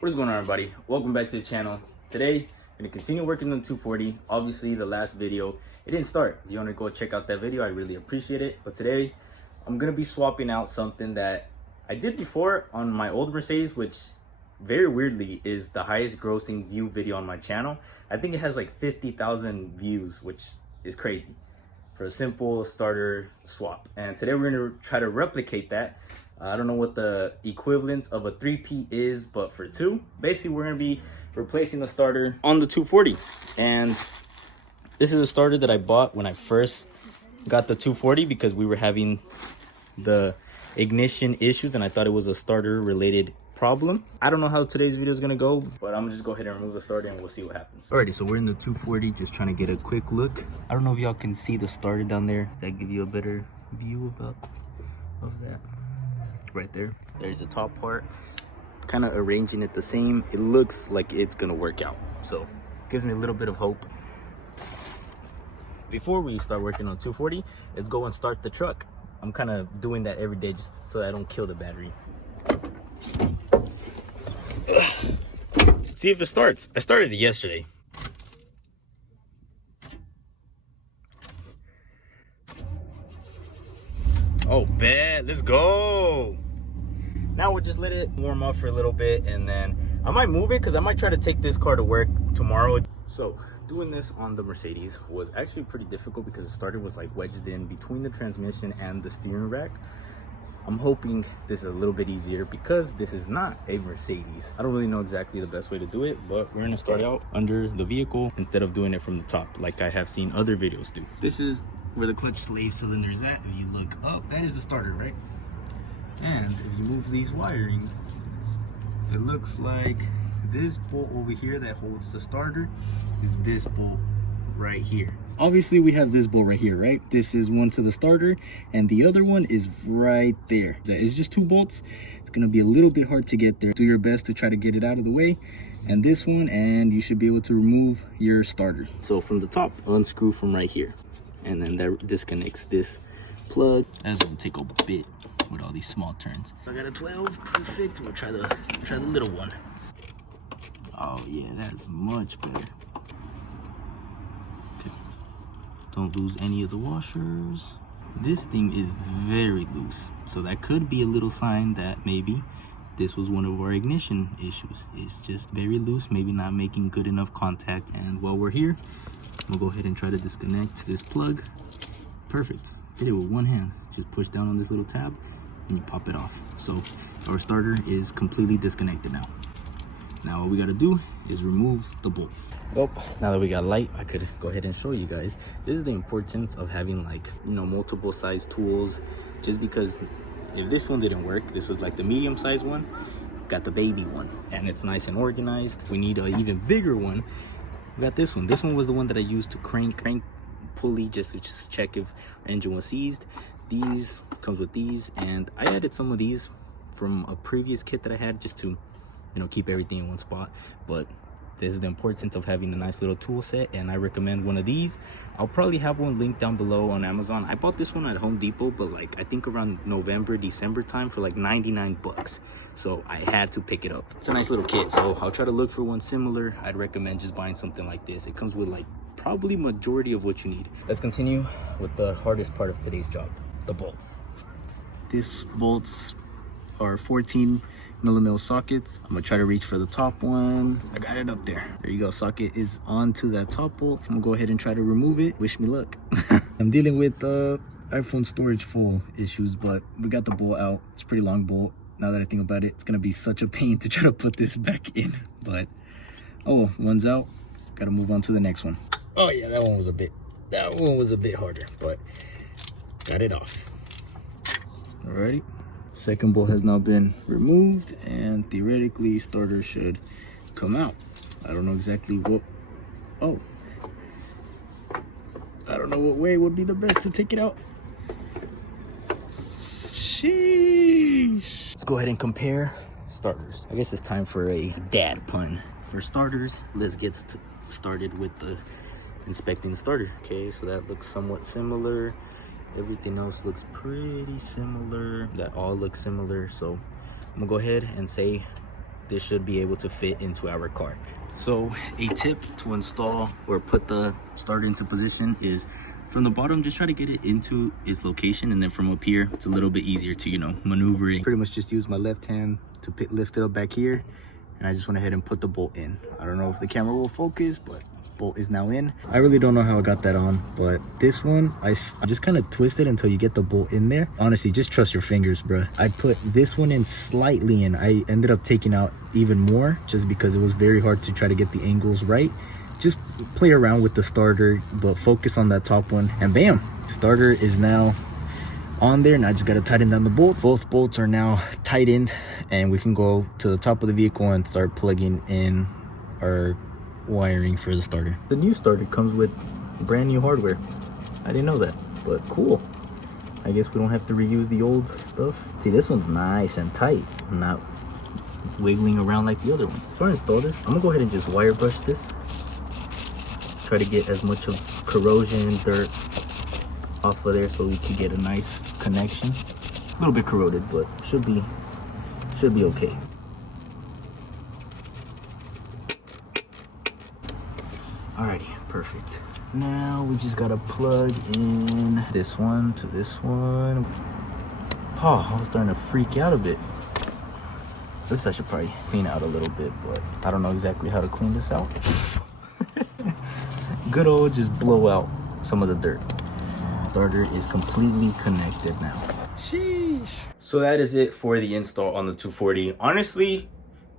What is going on, everybody? Welcome back to the channel. Today I'm going to continue working on the 240. Obviously the last video it didn't start. If you want to go check out that video, I really appreciate it. But today I'm going to be swapping out something that I did before on my old Mercedes, which very weirdly is the highest grossing view video on my channel. I think it has like 50,000 views, which is crazy for a simple starter swap. And today we're going to try to replicate that. I don't know what the equivalent of a 3P is, but for two, basically we're going to be replacing the starter on the 240. And this is a starter that I bought when I first got the 240 because we were having the ignition issues and I thought it was a starter related problem. I don't know how today's video is going to go, but I'm gonna just go ahead and remove the starter and we'll see what happens. Alrighty, so we're in the 240, just trying to get a quick look. I don't know if y'all can see the starter down there. That give you a better view of that. Right there, there's the top part, kind of arranging it the same. It looks like it's gonna work out, so gives me a little bit of hope. Before we start working on 240, let's go and start the truck. I'm kind of doing that every day just so I don't kill the battery. See if it starts. I started it yesterday. Oh, bad. Let's go. Now we'll just let it warm up for a little bit and then I might move it because I might try to take this car to work tomorrow. So doing this on the Mercedes was actually pretty difficult because the starter was like wedged in between the transmission and the steering rack. I'm hoping this is a little bit easier because this is not a Mercedes. I don't really know exactly the best way to do it, but we're gonna start out under the vehicle instead of doing it from the top like I have seen other videos do. This is where the clutch slave cylinder is at. If you look up, that is the starter, right? And if you move these wiring, it looks like this bolt over here that holds the starter is this bolt right here. Obviously we have this bolt right here, right? This is one to the starter and the other one is right there. It's just two bolts. It's gonna be a little bit hard to get there. Do your best to try to get it out of the way. And this one, and you should be able to remove your starter. So from the top, unscrew from right here. And then that disconnects this plug. That's gonna take a bit with all these small turns. I got a 12, perfect. We'll try the little one. Oh yeah, that's much better. Okay. Don't lose any of the washers. This thing is very loose, so that could be a little sign that maybe this was one of our ignition issues. It's just very loose, maybe not making good enough contact. And while we're here, we'll go ahead and try to disconnect this plug. Perfect. Did it with one hand. Just push down on this little tab and you pop it off. So our starter is completely disconnected now. Now all we gotta do is remove the bolts. Well, now that we got light, I could go ahead and show you guys. This is the importance of having, like, you know, multiple size tools, just because if this one didn't work, this was like the medium size one, got the baby one, and it's nice and organized. If we need an even bigger one, we got this one. This one was the one that I used to crank pulley just to check if engine was seized. These comes with these, and I added some of these from a previous kit that I had just to, you know, keep everything in one spot. But this is the importance of having a nice little tool set, and I recommend one of these. I'll probably have one linked down below on Amazon. I bought this one at Home Depot, but like I think around November, December time for like 99 bucks. So I had to pick it up. It's a nice little kit, so I'll try to look for one similar. I'd recommend just buying something like this. It comes with like probably majority of what you need. Let's continue with the hardest part of today's job, the bolts. These bolts are 14mm sockets. I'm gonna try to reach for the top one. I got it up there. There you go. Socket is onto that top bolt. I'm gonna go ahead and try to remove it. Wish me luck. I'm dealing with iPhone storage full issues, but we got the bolt out. It's a pretty long bolt. Now that I think about it, it's gonna be such a pain to try to put this back in, but oh, one's out. Gotta move on to the next one. Oh yeah, that one was a bit harder, but got it off. Alrighty. Second bolt has now been removed, and theoretically starter should come out. I don't know exactly what, I don't know what way would be the best to take it out. Sheesh. Let's go ahead and compare starters. I guess it's time for a dad pun. For starters, let's get started with the inspecting the starter. Okay, so that looks somewhat similar. Everything else looks pretty similar. That all looks similar. So I'm gonna go ahead and say this should be able to fit into our car. So a tip to install or put the starter into position is from the bottom, just try to get it into its location, and then from up here it's a little bit easier to, you know, maneuver it. Pretty much just use my left hand to lift it up back here, and I just went ahead and put the bolt in. I don't know if the camera will focus, but bolt is now in. I really don't know how I got that on, but this one I just kind of twisted until you get the bolt in there. Honestly, just trust your fingers, bro. I put this one in slightly, and I ended up taking out even more just because it was very hard to try to get the angles right. Just play around with the starter, but focus on that top one, and bam, starter is now on there. And I just got to tighten down the bolts. Both bolts are now tightened, and we can go to the top of the vehicle and start plugging in our wiring for the starter. The new starter comes with brand new hardware. I didn't know that, but cool. I guess we don't have to reuse the old stuff. See, this one's nice and tight, not wiggling around like the other one. Before I install this, I'm gonna go ahead and just wire brush this. Try to get as much of corrosion and dirt off of there so we can get a nice connection. A little bit corroded, but should be okay. Alrighty, perfect. Now we just gotta plug in this one to this one. Oh, I was starting to freak out a bit. This I should probably clean out a little bit, but I don't know exactly how to clean this out. Good old just blow out some of the dirt. Starter is completely connected now. Sheesh. So that is it for the install on the 240. Honestly,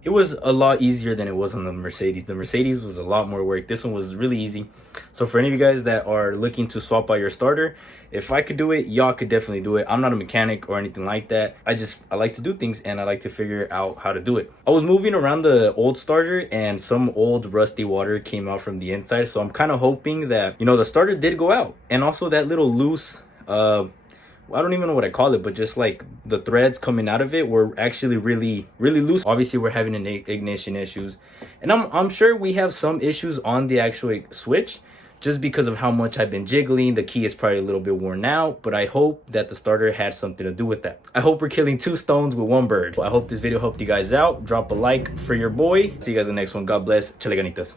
it was a lot easier than it was on the Mercedes. The Mercedes was a lot more work. This one was really easy. So for any of you guys that are looking to swap out your starter, if I could do it, y'all could definitely do it. I'm not a mechanic or anything like that. I like to do things, and I like to figure out how to do it. I was moving around the old starter, and some old rusty water came out from the inside. So I'm kind of hoping that, you know, the starter did go out. And also that little loose, I don't even know what I call it, but just like the threads coming out of it were actually really loose. Obviously we're having an ignition issues, and I'm sure we have some issues on the actual switch just because of how much I've been jiggling. The key is probably a little bit worn out, but I hope that the starter had something to do with that. I hope we're killing two stones with one bird. I hope this video helped you guys out. Drop a like for your boy. See you guys in the next one. God bless. Echale Ganitas.